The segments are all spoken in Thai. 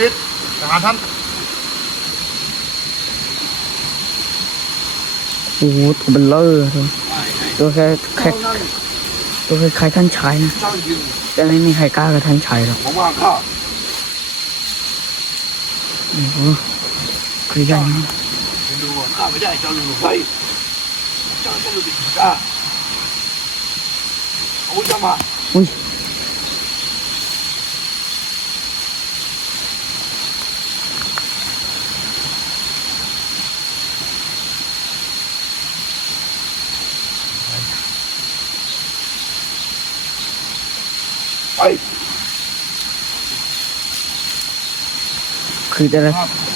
ปิดไปหาท่านโอ้โหตัวเบลเลอร์ตัวแค่แค่ตัวแคล้ายๆท่านชายนะแต่ไม่มีใครกล้ากับท่านชายหรอกผมว่าข้าโอ้โหคือใหญ่มากไม่รู้ว่าข้าไม่ได้เจ้าลืมไปเจ้าต้องรู้สึกข้าเอาจะมาอุ้ย ไปคือแต่ละ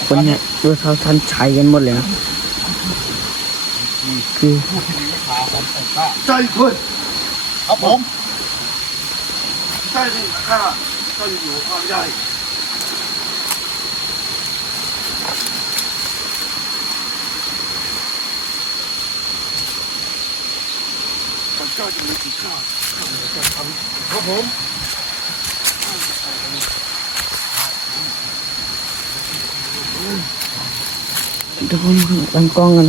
คนเนี่ยดูเท่าท่านชายกันหมดเลยนะคือใจขึ้นครับผมใจนี่ข้าเจ้าอยู่ข้าไม่ได้เจ้าจะมีกี่ข้าข้าจะทำครับผม ทุกคนตั้งกล้องกันน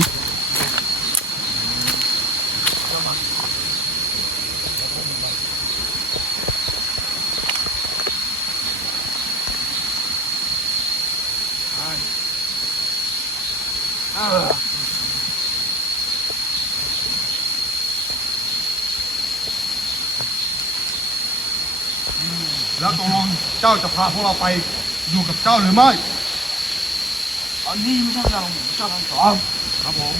แล้วตกลงเจ้าจะพาพวกเราไปอยู่กับเจ้าหรือไม่ อันนี้ไม่ใช่เราเจ้าทั้งสองครับผม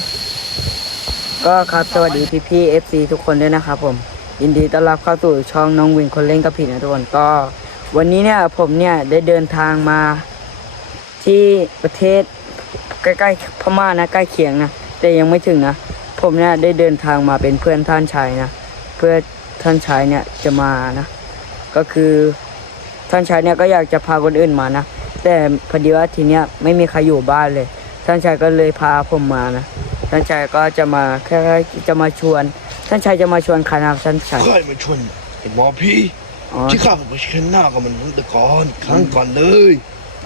ก็ครับสวัสดีพี่พี่เอฟซีทุกคนด้วยนะครับผม ยินดีต้อนรับเข้าสู่ช่องน้องวินคนเล่นกับผิดนะทุกคนก็ วันนี้เนี่ยผมเนี่ยได้เดินทางมา ที่ประเทศใกล้ๆพม่านะใกล้เคียงนะแต่ยังไม่ถึงนะ ผมเนี่ยได้เดินทางมาเป็นเพื่อนท่านชายนะเพื่อท่านชายเนี่ยจะมานะ ก็คือท่านชายเนี่ยก็อยากจะพาคนอื่นมานะ แต่พอดีว่าทีเนี้ยไม่มีใครอยู่บ้านเลยท่านชายก็เลยพาผมมานะท่านชายก็จะมาแค่จะมาชวน ท่านชายจะมาชวนใครนะครับท่านชายใครมาชวนไอ้หมอพี่อ๋อที่ข้าผมไปเชิญหน้ากับมันตั้งแต่ก่อนครั้งก่อนเลย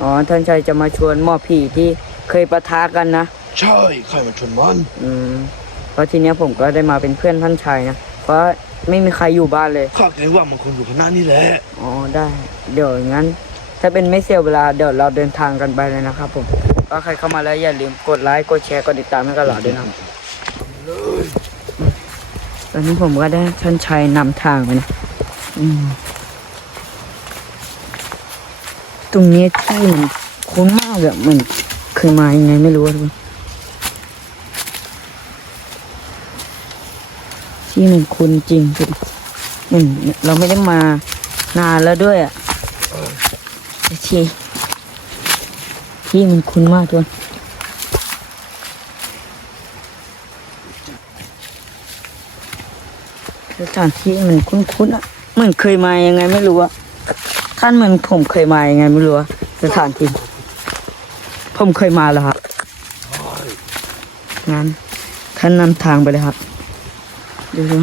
อ๋อท่านชายจะมาชวนหมอผีที่เคยปะทะกันนะใช่ใครมาชวนมันอืมเพราะทีเนี้ยผมก็ได้มาเป็นเพื่อนท่านชายนะเพราะไม่มีใครอยู่บ้านเลยข้าเกรงว่ามันคงอยู่ข้างหน้านี่แหละอ๋อได้ เดี๋ยวงั้น ถ้าเป็นไม่เสียเวลาเดี๋ยวเราเดินทางกันไปเลยนะครับผมก็ใครเข้ามาแล้วอย่าลืมกดไลค์กดแชร์กดติดตามให้กับเราด้วยนะครับตอนนี้ผมก็ได้ท่านชายนำทางไปนะตรงนี้ที่มันคุ้นมากอะเหมือนเคยมายังไงไม่รู้ทุกคนที่มันคุ้นจริงคือเหมือนเราไม่ได้มานานแล้วด้วยอะ ที่ที่มันคุ้นมากทุกคนสถานที่มันคุ้นๆอะเหมือนเคยมายังไงไม่รู้อะท่านเหมือนผมเคยมายังไงไม่รู้อะสถานที่ผมเคยมาแล้วครับงั้นท่านนำทางไปเลยครับดูดู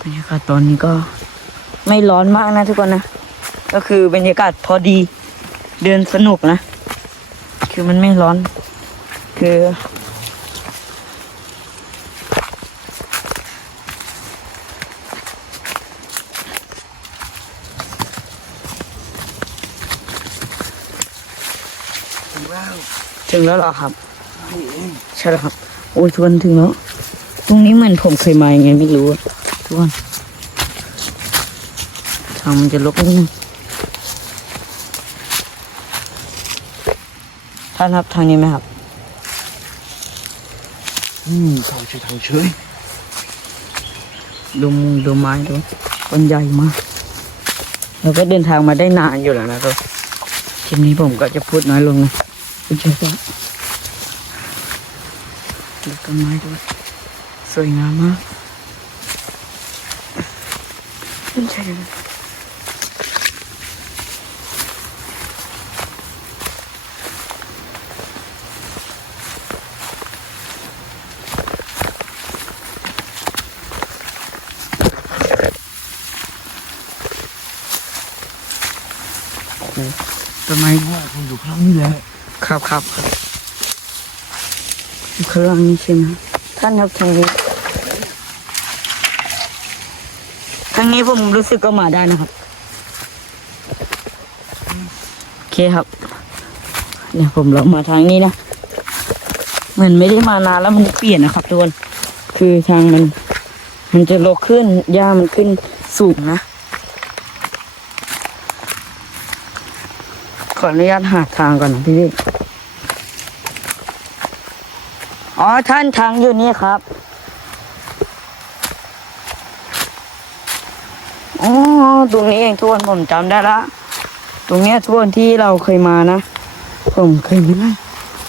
บรรยากาศตอนนี้ก็ไม่ร้อนมากนะทุกคนนะ ก็คือบรรยากาศพอดีเดินสนุกนะ คือมันไม่ร้อน คือถึงแล้วถึงแล้วเหรอครับ ใช่แล้วครับ โอ้ยทุกคนถึงแล้ว ตรงนี้เหมือนผมเคยมายังไงไม่รู้ทุกคนทางมันจะลกนิดนึง ท่านครับทางนี้ไหมครับ อืมทางเฉยทางเฉยดูมุงดูไม้ดูต้นใหญ่มากเราก็เดินทางมาได้นานอยู่แล้วนะทุกทีนี้ผมก็จะพูดน้อยลงนะคุณเชื่อไหมดูต้นไม้ด้วยสวยงามมากคุณใช่ไห มโอ้โหต้นไม้รู้ว่าคุณอยู่ข้างนี่แหละครับครับครับอยู่ข้างล่างนี่ใช่ไหมท่านครับทางนี้ทางนี้ผมรู้สึกก็มาได้นะครับโอเคครับ เนี่ยผมลองมาทางนี้นะเหมือนไม่ได้มานานแล้วมันเปลี่ยนนะครับทุกคนคือทางมัน มันจะลกขึ้นหญ้ามันขึ้นสูงนะ ขออนุญาตหาทางก่อนพี่พี่อ๋อท่านทางอยู่นี่ครับอ๋อตรงนี้เองทุกคนผมจำได้ละตรงเนี้ยทุกคนที่เราเคยมานะผมเคยมา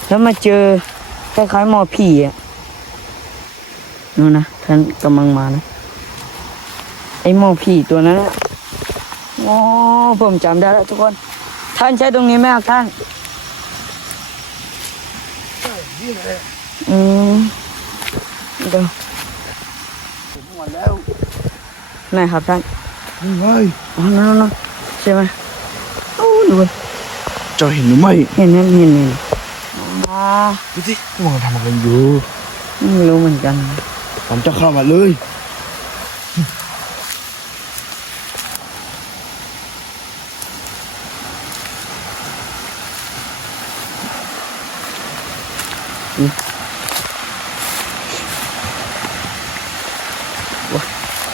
แล้วมาเจอคล้ายๆหมอผีอะนู่นนะท่านกำลังมานะไอหมอผีตัวนั้นอะอ๋อผมจำได้แล้วทุกคน ท่านใช้ตรงนี้ไหมครับท่านนี่แหละอืมเดี๋ยวผมมาแล้วไหนครับท่านนี่ไงอ๋อนั่นนั่นใช่ไหมโอ้ดูดิเจ้าเห็นหรือไม่เห็นเห็นเห็นเห็นอ๋อดูสิพวกมันทำอะไรกันอยู่ไม่รู้เหมือนกันผมจะเข้ามาเลย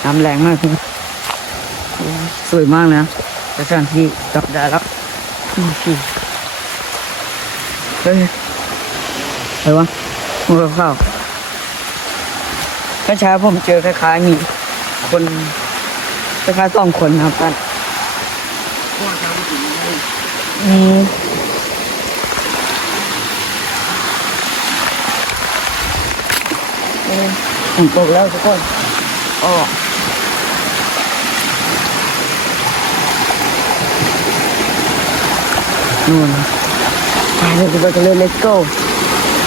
น้ำแรงมากทุกคนโอ้ยสวยมากเลยนะสถานที่กลับได้แล้วอืมพี่เฮ้ยอะไรวะมือข้าเมื่อเช้าผมเจอคล้ายๆมีคนคล้ายๆสองคนนะครับท่านอืม ออผมตกแล้วทุกคนอ้อนู่นไปเลยไปกันเลย let's go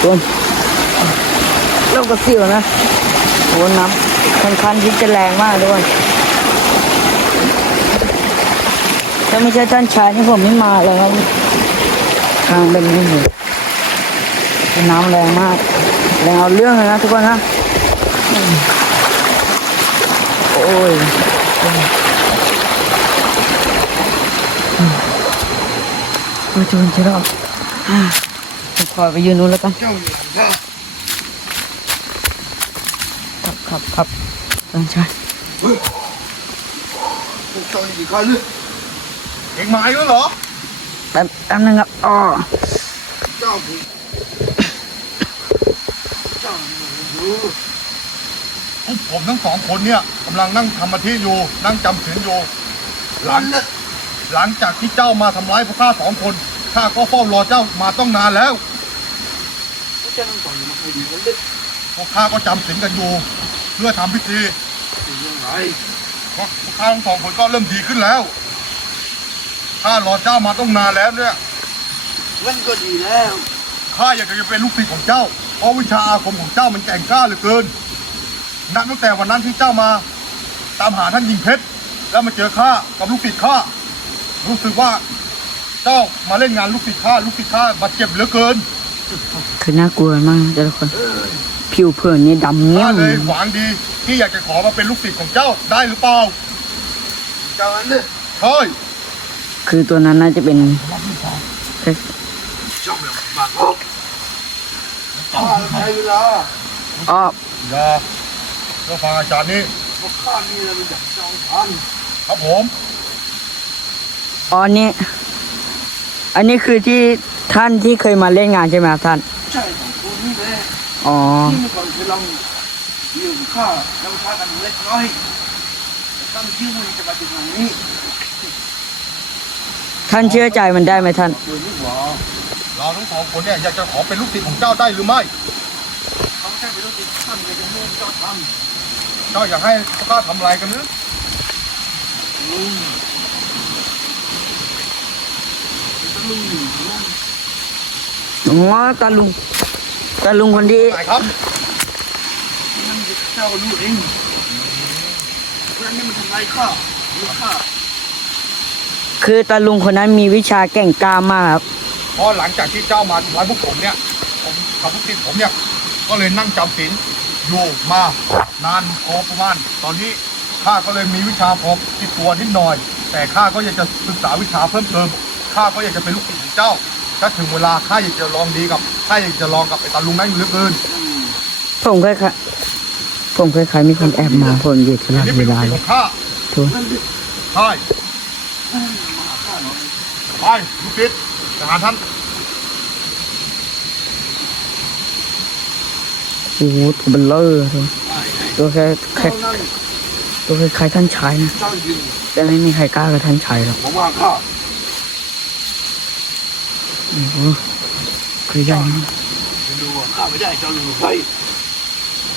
ทุกคนเริ่มกระเสียวนะโอ้น้ำค่อนข้างที่จะแรงมากด้วย ถ้าไม่ใช่ท่านชายนี่ผมไม่มาเลยครับทางเป็นนี่เลยน้ำแรงมาก แรงเอาเรื่องเลยนะทุกคนนะ โอ้ยโอ้ยอืมโอ้ยโจนจะรอบผมขอไปยืนนู้นแล้วกันเจ้าอยู่ไหนวะครับครับครับท่านชายพวกเจ้านี่กี่คนเลยเองมาอีกแล้วเหรอแป๊บแป๊บนึงครับอ๋อเจ้าผมเจ้าอยู่ พวกผมทั้งสองคนเนี่ยกำลังนั่งทำมาที่อยู่ นั่งจำศีลอยู่ หลังหลังจากที่เจ้ามาทำร้ายพวกข้าสองคนข้าก็เฝ้ารอเจ้ามาต้องนานแล้วพวกเจ้าทั้งสองอยู่มาใครดีกันเล็กพวกข้าก็จำศีลกันอยู่ เพื่อทำพิธีเป็นยังไงพวกข้าทั้งสองคนก็เริ่มดีขึ้นแล้วข้ารอเจ้ามาต้องนานแล้วเนี่ยงั้นก็ดีแล้วข้าอยากจะเป็นลูกศิษย์ของเจ้าเพราะวิชาอาคมของเจ้ามันแกร่งกล้าเหลือเกิน นับตั้งแต่วันนั้นที่เจ้ามาตามหาท่านยิงเพชรแล้วมาเจอข้ากับลูกศิษย์ข้ารู้สึกว่าเจ้ามาเล่นงานลูกศิษย์ข้าลูกศิษย์ข้าบาดเจ็บเหลือเกิน คือน่ากลัวมากแต่ละคนผิวเผินนี่ดำเงี้ยข้าวเลยหวังดีที่อยากจะขอมาเป็นลูกศิษย์ของเจ้าได้หรือเปล่าเจ้าอันเนี่ยใช่คือตัวนั้นน่าจะเป็นเจ้าไม่ต้องมาบอกข้าใช้เวลา อ้ออย่า เพื่อฟังอาจารย์นี้พวกข้านี่เราอยากจองทันครับผมอ๋อนี่อันนี้คือที่ท่านที่เคยมาเล่นงานใช่ไหมครับท่าน ใช่ของคุณนี่แหละอ๋อ ที่เมื่อก่อนเคยลองยืมข้าแล้วข้ากันเล็กน้อยแต่ตั้งชื่อมันจะมาถึงตรงนี้ท่านเชื่อใจมันได้ไหมท่าน เดี๋ยวนี้หว่าเราทั้งสองคนเนี่ยอยากจะขอเป็นลูกศิษย์ของเจ้าได้หรือไม่ เขาไม่ใช่เป็นลูกศิษย์ท่านเลยจะมุ่งเจ้าท เจ้าอยากให้พวกข้าทำอะไรกันหรือำลุงเป็นลุงหนึ่งลุงอ๋อตาลุงตาลุงคนที่ไหนครับนั่นเจ้ารู้เองเรื่องนี้มันทำไรข้าหรือข้าเคคือตาลุงคนนั้นมีวิชาเก่งกล้ามากครับเพราะหลังจากที่เจ้ามาทำร้ายพวกผมเนี่ย ผมกับพวกติดผมเนี่ย ก็เลยนั่งจำศีล อยู่มานานพอประมาณ ตอนนี้ข้าก็เลยมีวิชาพอติดตัวนิดหน่อย แต่ข้าก็อยากจะศึกษาวิชาเพิ่มเติมข้าก็อยากจะเป็นลูกศิษย์ของเจ้า ถ้าถึงเวลาข้าอยากจะลองดีกับข้าอยากจะลองกับไอ้ตาลุงนั่นอยู่เหลือเกินผมเคยค่ะผมเคยใครมีคนแอบมองผมอยู่ตลอดนี่เวเป็นลูกลาศิษเลย์ขยองข้าทุกใช่ไปลูกศิษย์ไปหาท่าน โอ้โหตัวเบลเลอร์ตัวแค่แค่ตัวคล้ายๆท่านชายนะแต่ไม่มีใครกล้ากับท่านชายหรอกผมว่าข้าโอ้โหคือใหญ่มากจะดูข้าไม่ได้เจ้าลืมไป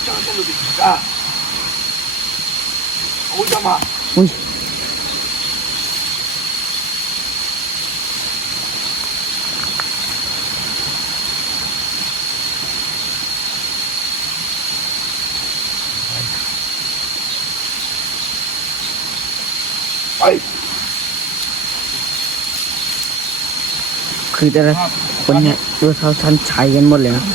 เจ้าจะรู้สึกข้าโอ้ยจะมาอุ้ย คือแต่ละคนเนี่ยดูเท่าท่านชายกันหมดเลยนะ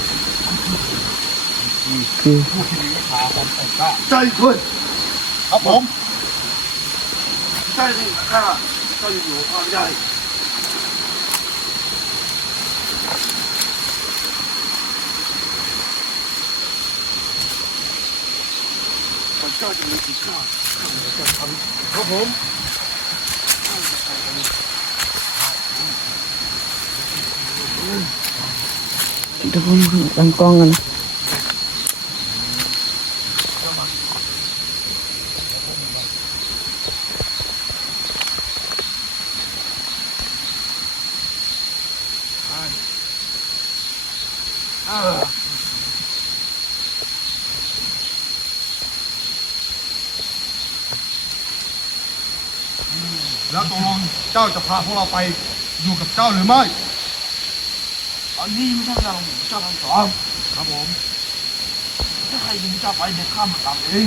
คือผู้ที่มีวิชาความแข็งกล้าใจขึ้นครับผมใจนี่ข้าเจ้าอยู่ข้าไม่ได้คนเจ้าจะมีสิทธิ์ข้าข้าไม่ได้ทำครับผม ทุกคนตั้งกล้องกันนแล้วตกลงเจ้าจะพาพวกเราไปอยู่กับเจ้าหรือไม่ อนนี้ไม่ใช่เราเจ้าทั้งสองครับผมถ้าใครยิงเจ้าไปเด็กข้ามมาตามเอง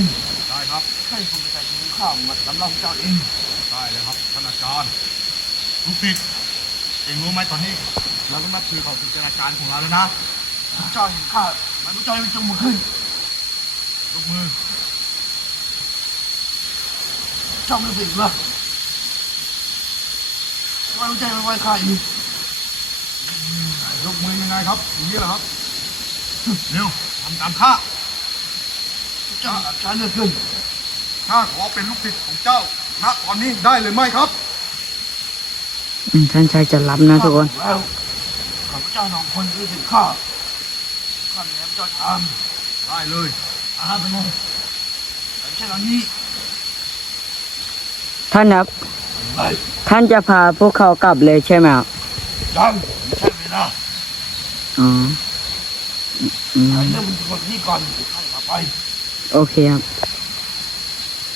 ได้ครับใครคนไปยิงข้ามมาตามเราเจ้าเองได้เลยครับท่านอาจารย์ลูกศิษย์เองรู้ไหมตอนนี้เราต้องนับถือเขาจินตนาการของเราแล้วนะเจ้าเห็นข้ามันเจ้าไม่จงมือขึ้นยกมือเจ้าไม่เบรกเลยว่ารู้ใจไม่ไหวข้าอีก ยกมือยังไงครับอย่างนี้เหรอครับเร็วทำตามข้าเจ้าช้าเหลือเกินข้าขอเป็นลูกศิษย์ของเจ้าณตอนนี้ได้หรือไม่ครับอืมท่านชายจะรับนะทุกคนแล้วข้าพเจ้าน้องคนรู้สึกข้าข้าแหนมเจ้าทได้เลยำอาไปเลยแต่ไม่ใช่หลังนี้ท่านครับไปท่านจะพาพวกเขากลับเลยใช่ไหมครับยังไม่ใช่เวลา อ๋ออืมเรื่องมันคนนี้ก่อนข้าจะไป โอเคครับ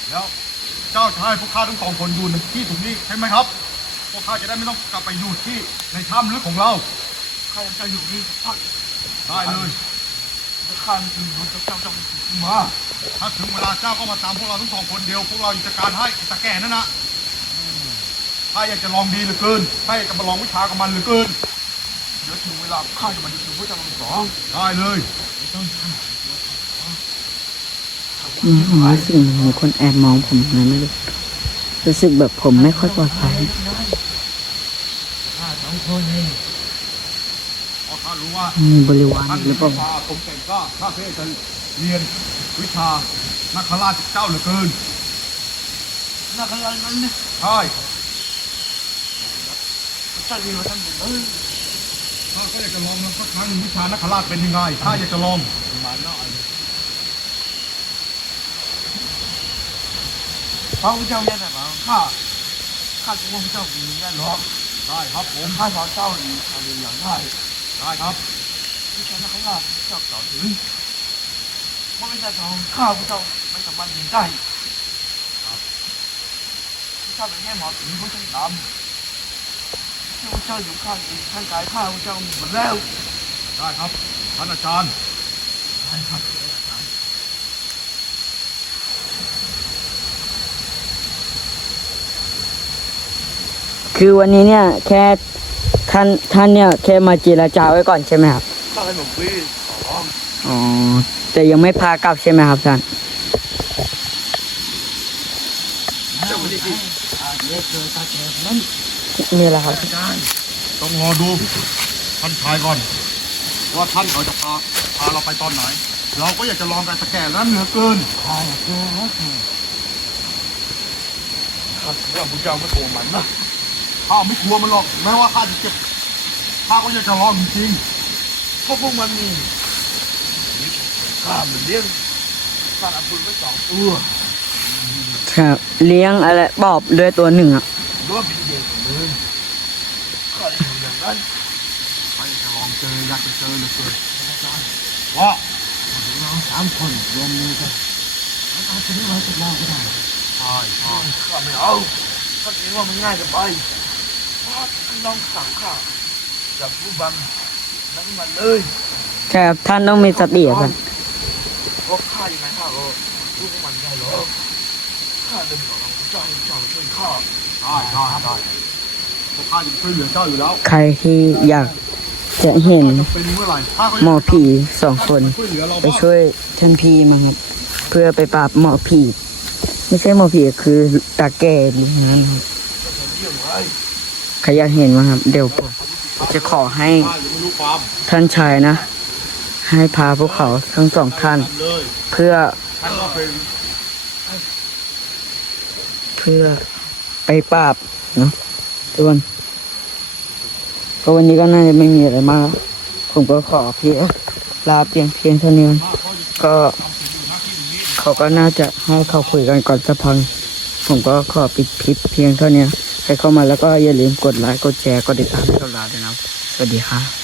แล้วเจ้าจะให้พวกข้าทั้งสองคนอยู่ในที่ตรงนี้ใช่ไหมครับ พวกข้าจะได้ไม่ต้องกลับไปอยู่ที่ในถ้ำลึกของเรา ข้าจะอยู่นี่สักพักได้เลยแล้วข้าจะอยู่กับเจ้าเจ้ามันขึ้นมาถ้าถึงเวลาเจ้าก็มาตามพวกเราทั้งสองคนเดียว พวกเราจะจัดการให้ไอ้ตะแก่นั่นนะถ้าอยากจะลองดีเหลือเกินถ้าอยากจะมาลองวิชากับมันเหลือเกิน เดี๋ยวถึงเวลาข้าจะมาดูพวกเจ้าทั้งสองได้เลยอืมผมรู้สึกเหมือนคนแอบมองผมนะไม่รู้รู้สึกแบบผมไม่ค่อยปลอดภัยข้าสองคนเองข้ารู้ว่าบริวารหรือเปล่าผมแก่งกล้าข้าเพื่อจะเรียนวิชานักราชเจ้าเหลือเกินนักขนาดนั้นเนี่ยใช่เจ้าดีกว่าท่านเลยข้า ก็อยากจะลองมันสักครั้งวิชานักขราชเป็นยังไงถ้าอยากจะลองมาหน่อยพระพุทธเจ้าเนี่ยแต่ว่าข้าข้าจะว่าพระเจ้ามีแน่หรอกได้ครับผมข้าสอนเจ้าอีกทำอย่างได้ได้ครับที่ฉันนักขราชเจ้ากล่าวถึงว่าไม่ใช่ของข้าพระเจ้าไม่สามารถเรียนได้พระเจ้าเป็นแค่หมอผีพระเจ้าดำ ที่พระเจ้าอยู่ข้างเองข้างกายข้าพระเจ้าหมดแล้ว ได้ครับ ท่านอาจารย์ใช่ครับคือวันนี้เนี่ยแค่ท่านท่านเนี่ยแค่มาเจรจาไว้ก่อนใช่ไหมครับข้าให้หนุ่มพี่ขออ๋อแต่ยังไม่พากลับใช่ไหมครับท่านเจ้าไม่ได้พี่ มีอะไรครับ ต้องรอดูท่านชายก่อน ว่าท่านเขาจะพาพาเราไปตอนไหน เราก็อยากจะลองการสแกนแล้วเหลือเกินข้าเกินแล้วข้าถือว่าพระเจ้าไม่โกงมันนะข้าไม่กลัวมันหรอกแม้ว่าข้าจะเจ็บข้าก็อยากจะลองจริงพวกพวกมันนี่ข้ามันเลี้ยงข้าทำบุญไว้สองตัวครับเลี้ยงอะไรปอบด้วยตัวหนึ่งอะ ร่วมเป็นเด็กของมึงข้าได้อยู่อย่างนั้นๆข้าอยากจะลองเจออยากจะเจอเหลือเกินว่าเราสามคนรวมมือกันแล้วอาจจะได้มาจากเราก็ได้ใช่ใช่ข้าไม่เอาข้าคิดว่ามันง่ายเกินไปเพราะท่านน้องสั่งข้าจับผู้บังนั้นมันเลยครับท่านต้องมีสติอะครับเพราะข้ายังไงข้าก็รู้พวกมันได้หรอกข้าเลยบอกเราเจ้าให้เจ้ามาช่วยข้า ได้ได้ได้พวกข้าจะช่วยเหลือเจ้าอยู่แล้วใครที่อยากจะเห็นเป็นเมื่อไหร่ข้าก็หมอผีสองคน ช่วยเหลือเราไปบ้างช่วยท่านพี่มาครับเพื่อไปปราบหมอผี ไม่ใช่หมอผีคือตาแก่ดีนั้นครับใครอยากเห็นมั้งครับ เดี๋ยวผมจะขอให้ข้ายังไม่รู้ความท่านชายนะ ให้พาพวกเขาทั้งสองท่านเลยเพื่อท่านก็เป็นเพื่อ ไปปราบเนาะทุกคนก็วันนี้ก็น่าจะไม่มีอะไรมาก ผมก็ขอเพียงลาเพียงเพียงเท่านี้ก็เขาก็น่าจะให้เขาคุยกันก่อนสักพักผมก็ขอปิดคลิปเพียงเท่านี้ใครเข้ามาแล้วก็อย่าลืมกดไลค์กดแชร์กดติดตามให้กับเราด้วยนะสวัสดีครับ